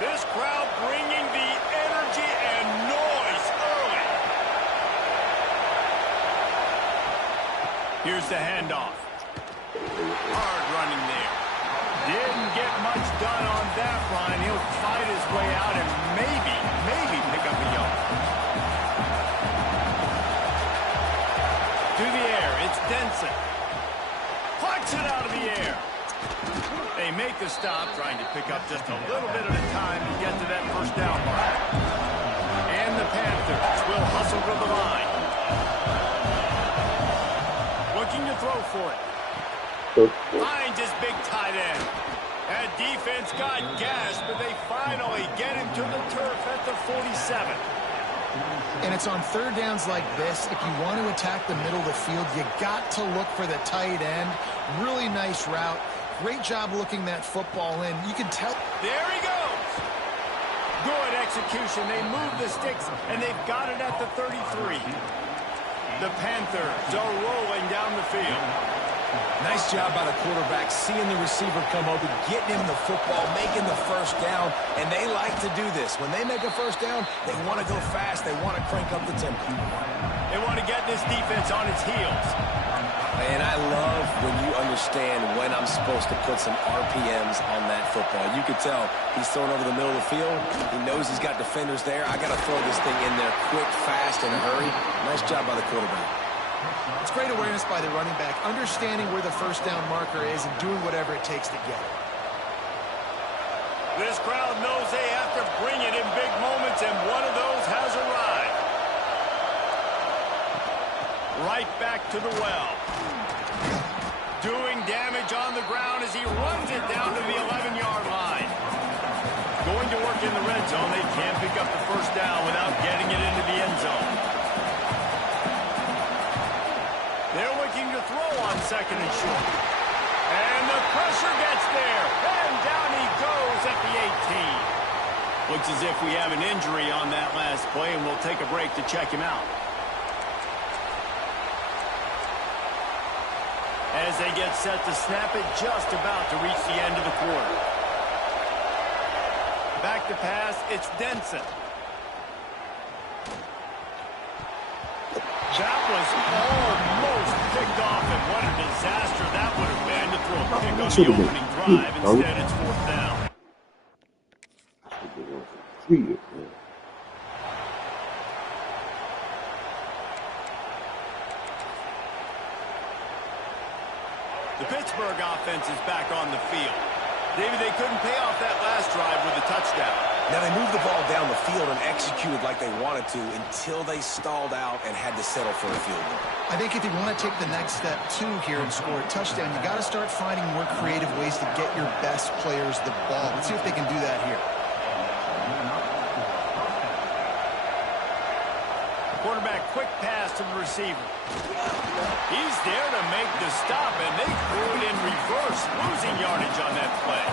This crowd bringing the energy and noise early. Here's the handoff. Hard running there. Didn't get much done on that line. He'll fight his way out and maybe pick up a yard. To the air, it's Denson. Plucks it out of the air. They make the stop, trying to pick up just a little bit at a time to get to that first down mark. And the Panthers will hustle to the line. Looking to throw for it. Finds his big tight end. That defense got gassed, but they finally get him to the turf at the 47. And it's on third downs like this. If you want to attack the middle of the field, you got to look for the tight end. Really nice route. Great job looking that football in. You can tell. There he goes. Good execution. They move the sticks, and they've got it at the 33. The Panthers are rolling down the field. Nice job by the quarterback, seeing the receiver come open, getting him the football, making the first down, and they like to do this. When they make a first down, they want to go fast. They want to crank up the tempo. They want to get this defense on its heels. And I love when you understand when I'm supposed to put some RPMs on that football. You could tell he's throwing over the middle of the field. He knows he's got defenders there. I got to throw this thing in there quick, fast, in a hurry. Nice job by the quarterback. It's great awareness by the running back, understanding where the first down marker is and doing whatever it takes to get it. This crowd knows they have to bring it in big moments, and one of those has arrived. Right back to the well. Doing damage on the ground as he runs it down to the 11-yard line. Going to work in the red zone. They can't pick up the first down without getting it into the end zone. They're looking to throw on second and short. And the pressure gets there. And down he goes at the 18. Looks as if we have an injury on that last play, and we'll take a break to check him out. As they get set to snap it, just about to reach the end of the quarter. Back to pass, it's Denson. That was almost picked off, and what a disaster that would have been to throw a pick on the opening drive. Instead, it's fourth down. The Pittsburgh offense is back on the field. David, they couldn't pay off that last drive with a touchdown. Now, they moved the ball down the field and executed like they wanted to until they stalled out and had to settle for a field goal. I think if you want to take the next step, too, here and score a touchdown, you got to start finding more creative ways to get your best players the ball. Let's see if they can do that here. Quarterback, quick pass to the receiver. He's there to make the stop, and they threw it in reverse, losing yardage on that play.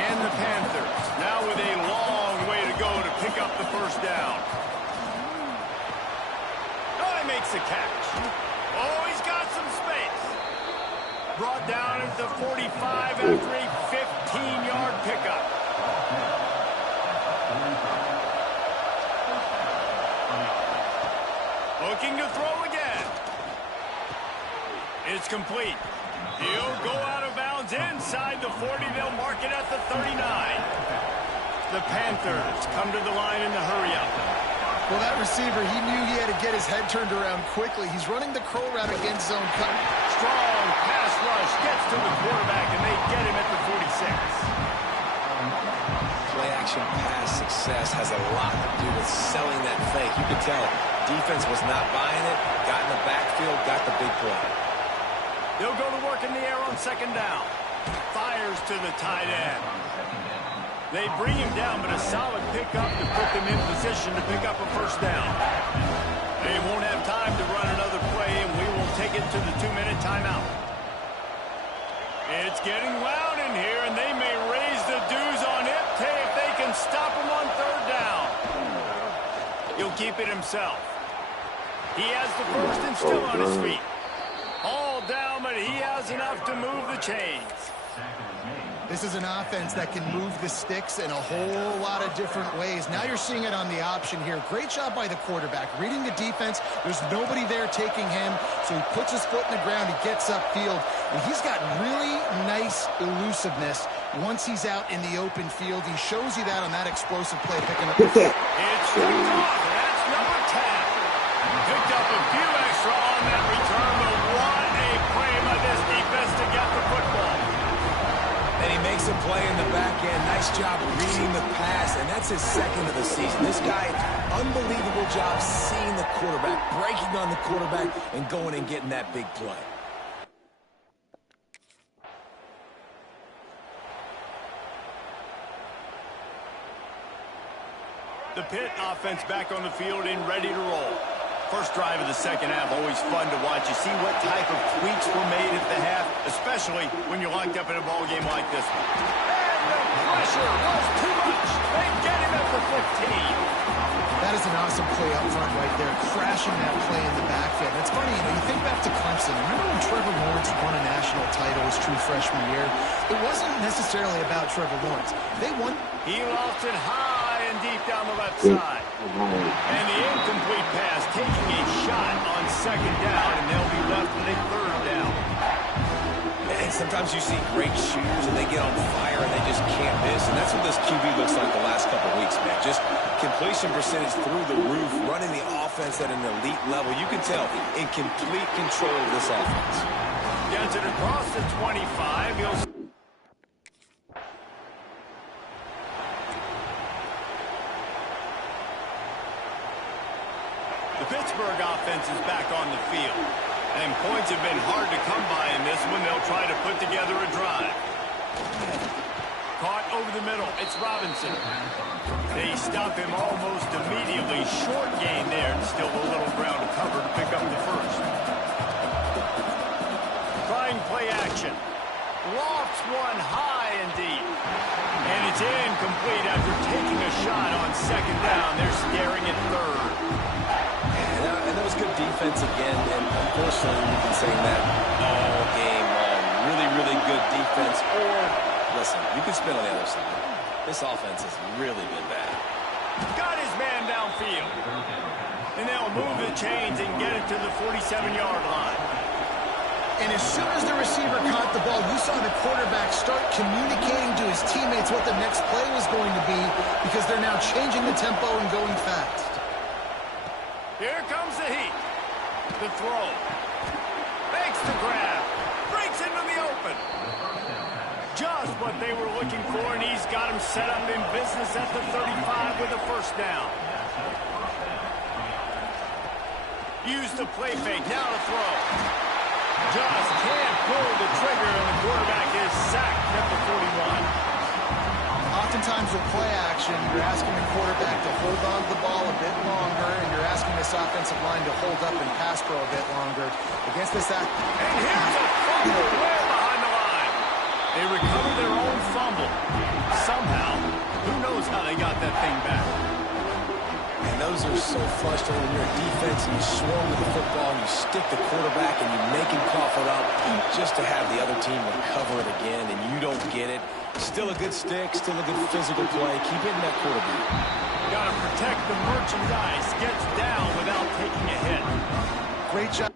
And the Panthers, now with a long way to go to pick up the first down. Oh, he makes the catch. Oh, he's got some space. Brought down at the 45 after a 15-yard pickup. Looking to throw again. It's complete. He'll go out of bounds inside the 40. They'll mark it at the 39. The Panthers come to the line in the hurry-up. Well, that receiver, he knew he had to get his head turned around quickly. He's running the crow route against zone cut. Strong pass rush gets to the quarterback, and they get him at the 46. Play-action pass success has a lot to do with selling that fake. You could tell defense was not buying it, got in the backfield, got the big play. They'll go to work in the air on second down. Fires to the tight end. They bring him down, but a solid pickup to put them in position to pick up a first down. They won't have time to run another play, and we will take it to the 2-minute timeout. It's getting loud in here, and they may raise the dues on it if they can stop him on third down. He'll keep it himself. He has the first and still on his feet. All down, but he has enough to move the chains. This is an offense that can move the sticks in a whole lot of different ways. Now you're seeing it on the option here. Great job by the quarterback. Reading the defense, there's nobody there taking him, so he puts his foot in the ground, he gets upfield, and he's got really nice elusiveness once he's out in the open field. He shows you that on that explosive play, picking up the foot. It's picked off. That's number 10. Picked up a few extra on that return, but what a play by this defense to get the football. And he makes a play in the back end. Nice job reading the pass, and that's his second of the season. This guy, unbelievable job seeing the quarterback, breaking on the quarterback, and going and getting that big play. The Pitt offense back on the field and ready to roll. First drive of the second half, always fun to watch. You see what type of tweaks were made at the half, especially when you're locked up in a ball game like this one. And the pressure was too much. They get him at the 15. That is an awesome play up front right there, crashing that play in the backfield. It's funny, you think back to Clemson. Remember when Trevor Lawrence won a national title his true freshman year? It wasn't necessarily about Trevor Lawrence. They won. He lost it high and deep down the left side. And the incomplete pass taking a shot on second down, and they'll be left with a third down. And sometimes you see great shooters, and they get on fire, and they just can't miss. And that's what this QB looks like the last couple weeks, man. Just completion percentage through the roof, running the offense at an elite level. You can tell in complete control of this offense. Gets it across the 25. He'll... The Pittsburgh offense is back on the field. And points have been hard to come by in this one. They'll try to put together a drive. Caught over the middle. It's Robinson. They stop him almost immediately. Short gain there, and still a little ground to cover to pick up the first. Trying play action. Lofts one high and deep. And it's incomplete after taking a shot on second down. They're staring at third. And that was good defense again, and unfortunately we've been saying that all game long. Really, really good defense. Or, listen, you can spin on the other side. This offense has really been bad. Got his man downfield. And they'll move the chains and get it to the 47-yard line. And as soon as the receiver caught the ball, you saw the quarterback start communicating to his teammates what the next play was going to be, because they're now changing the tempo and going fast. Here comes the heat. The throw. Makes the grab. Breaks into the open. Just what they were looking for, and he's got him set up in business at the 35 with a first down. Use the play fake. Now to throw. Just can't pull the trigger, and the quarterback is sacked at the 41. Oftentimes with play action, you're asking the quarterback to hold on to the ball a bit longer, and you're asking this offensive line to hold up and pass pro a bit longer. Against this act. And here's a fumble way behind the line. They recover their own fumble. Somehow, who knows how they got that thing back. And those are so frustrating when you're a defense and you swarm with the football and you stick the quarterback and you make him cough it up just to have the other team recover it again, and you don't get it. Still a good stick, still a good physical play. Keep hitting that quarterback. Got to protect the merchandise. Gets down without taking a hit. Great job.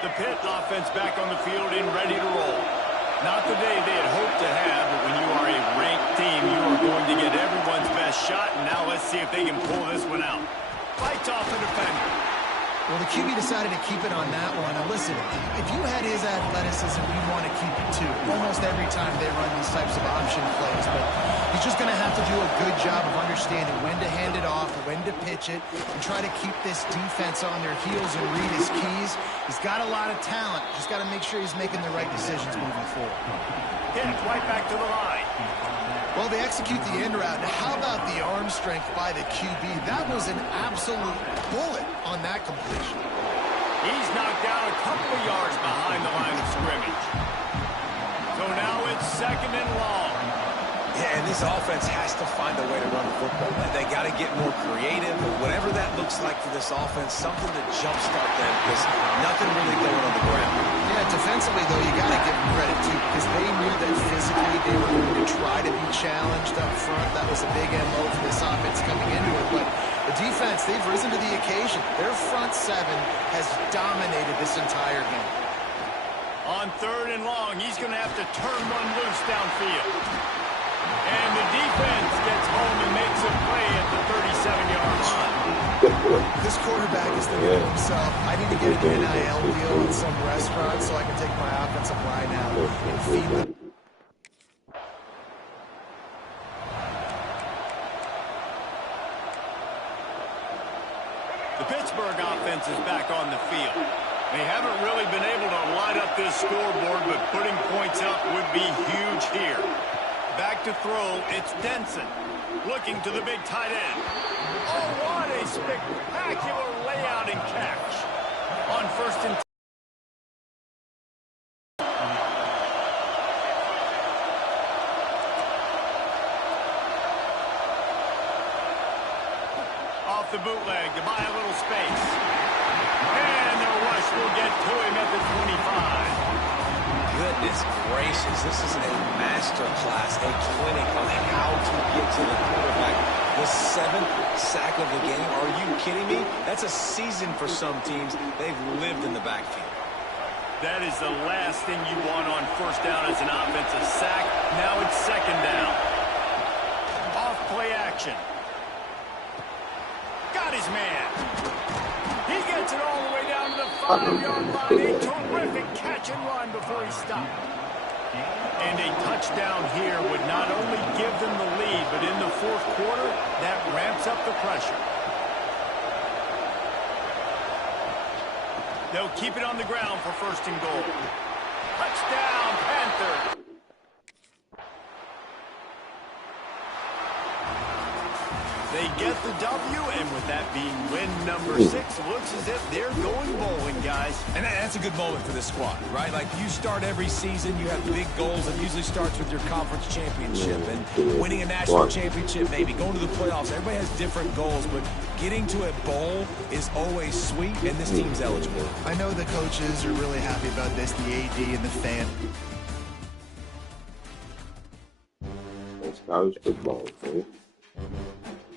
The Pitt offense back on the field and ready to roll. Not the day they had hoped to have, but when you are a ranked team, you are going to get everyone's best shot, and now let's see if they can pull this one out. Fights off the defender. Well, the QB decided to keep it on that one. And listen, if you had his athleticism, you'd want to keep it too. Almost every time they run these types of option plays. But he's just going to have to do a good job of understanding when to hand it off, when to pitch it, and try to keep this defense on their heels and read his keys. He's got a lot of talent. Just got to make sure he's making the right decisions moving forward. Hit right back to the line. Well, they execute the end route. How about the arm strength by the QB? That was an absolute bullet on that completion. He's knocked down a couple of yards behind the line of scrimmage. So now it's second and long. Yeah, and this offense has to find a way to run the football. They got to get more creative, whatever that looks looks like for this offense, something to jumpstart them because nothing really going on the ground. Yeah, defensively, though, you got to give them credit, too, because they knew that physically they were going to try to be challenged up front. That was a big MO for this offense coming into it. But the defense, they've risen to the occasion. Their front seven has dominated this entire game. On 3rd and long, he's going to have to turn one loose downfield. And the defense gets home and makes a play at the 37-yard line. This quarterback is thinking to himself, I need to get an NIL deal in some restaurant so I can take my offensive line out and feed them. The Pittsburgh offense is back on the field. They haven't really been able to light up this scoreboard, but putting points up would be huge here. Back to throw, it's Denson. Looking to the big tight end. Oh, what a spectacular layout and catch. On 1st and 10. Off the bootleg to buy a little space. And the rush will get to him at the 25. Goodness gracious, this is a master class, a clinic on how to get to the quarterback. The 7th sack of the game. Are you kidding me? That's a season for some teams. They've lived in the backfield. That is the last thing you want on 1st down as an offensive sack. Now it's 2nd down. Off play action. Got his man. He gets it all the way down to the 5-yard line. A terrific catch and run before he stopped. And a touchdown here would not only give them the lead, but in the 4th quarter, that ramps up the pressure. They'll keep it on the ground for 1st and goal. Touchdown, Panthers. They get the W, and with that being win number 6, looks as if they're going bowling, guys. And that's a good moment for this squad, right? Like, you start every season, you have big goals. It usually starts with your conference championship and winning a national championship, maybe going to the playoffs. Everybody has different goals, but getting to a bowl is always sweet, and this team's eligible. I know the coaches are really happy about this, the AD and the fan. It's college football, okay?